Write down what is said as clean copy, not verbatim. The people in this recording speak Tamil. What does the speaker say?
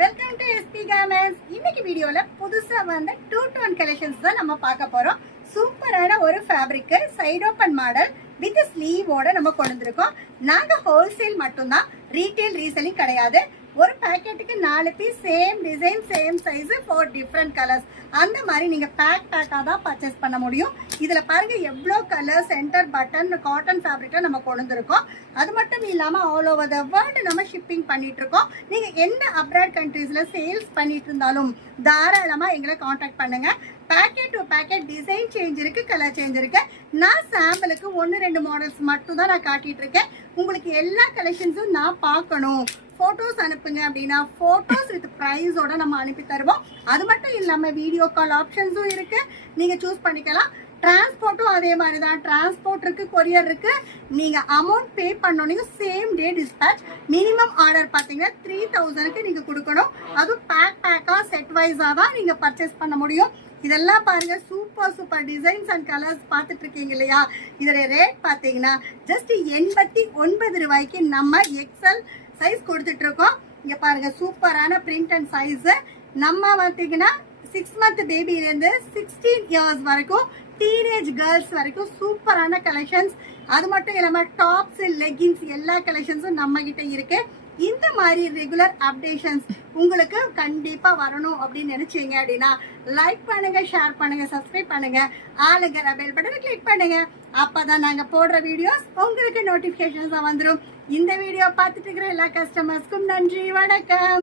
Welcome to SP garments. இன்னைக்கு வீடியோல புதுசா வந்த 2-tone கலெக்ஷன்ஸ் தான் நம்ம பார்க்க போறோம். சூப்பரான ஒரு fabric side open model with ஸ்லீவோட நம்ம கொண்டு வந்திருக்கோம். நாங்க ஹோல்சேல் மட்டும்தான், ரீட்டைல் ரீசெல்லிங் கிடையாது. ஒரு பாக்கெட்டுக்கு 4 piece, same design same size 4 different colours. அந்த மாதிரி நீங்க பேக்காக தான் பர்ச்சேஸ் பண்ண முடியும். இதுல பாருங்க எவ்வளோ கலர், சென்டர் பட்டன், காட்டன் ஃபேப்ரிக்ல நம்ம கொண்டு வந்திருக்கோம். அது மட்டும் இல்லாம ஆல் ஓவர் த வேர்ல்டு நம்ம ஷிப்பிங் பண்ணிட்டு இருக்கோம். நீங்க எந்த அப்ராட் கண்ட்ரீஸ்ல சேல்ஸ் பண்ணிட்டு இருந்தாலும் தாராளமா எங்களை காண்டாக்ட் பண்ணுங்க. Packet to packet design change இருக்கு, கலர் சேஞ்ச் இருக்கு. நான் சாம்பிளுக்கு 1-2 மாடல்ஸ் மட்டும் தான் நான் காட்டிட்டு இருக்கேன். உங்களுக்கு எல்லா கலெக்ஷன்ஸும் நான் பார்க்கணும், போட்டோஸ் அனுப்புங்க அப்படின்னா போட்டோஸ் வித் பிரைஸோட நம்ம அனுப்பி தருவோம். அது மட்டும் இல்லாம வீடியோ கால் ஆப்ஷன்ஸும் இருக்கு, நீங்க சூஸ் பண்ணிக்கலாம். டிரான்ஸ்போர்ட்டும் அதே மாதிரி தான், டிரான்ஸ்போர்ட் இருக்கு, கொரியர் இருக்கு. நீங்க amount pay பண்ணோன்னீங்க same day dispatch. Minimum order பார்த்தீங்கன்னா 3000க்கு நீங்க கொடுக்கணும். அதுவும் பேக்கா செட் வைஸா தான் நீங்க பர்ச்சேஸ் பண்ண முடியும். இதெல்லாம் பாருங்க, சூப்பர் டிசைன்ஸ் அண்ட் கலர்ஸ் பார்த்துட்டு இருக்கீங்க இல்லையா? இதோட ரேட் பார்த்தீங்கன்னா ஜஸ்ட் 89 ரூபாய்க்கு நம்ம எக்ஸல் சைஸ் கொடுத்துட்டு இருக்கோம். இங்க பாருங்க சூப்பரான பிரிண்ட் அண்ட் சைஸ். நம்ம பார்த்தீங்கன்னா 6 மந்த் பேபிலேருந்து 16 இயர்ஸ் வரைக்கும், டீனேஜ் கேர்ள்ஸ் வரைக்கும் சூப்பரான கலெக்ஷன்ஸ். அது மட்டும் இல்லாம டாப்ஸ், லெகின்ஸ் எல்லா கலெக்ஷன்ஸும் நம்ம கிட்ட இருக்கு. இந்த மாதிரி ரெகுலர் அப்டேஷன்ஸ் உங்களுக்கு கண்டிப்பா வரணும் அப்படின்னு நினைச்சீங்க அப்படின்னா லைக் பண்ணுங்க, ஷேர் பண்ணுங்க, சப்ஸ்கிரைப் பண்ணுங்க, ஆளுங்கிற பெல் பட்டனை கிளிக் பண்ணுங்க. அப்பதான் நாங்க போடுற வீடியோஸ் உங்களுக்கு நோட்டிபிகேஷன்ஸ் வந்துடும். இந்த வீடியோ பார்த்துட்டு இருக்கிற எல்லா கஸ்டமர்ஸ்க்கும் நன்றி, வணக்கம்.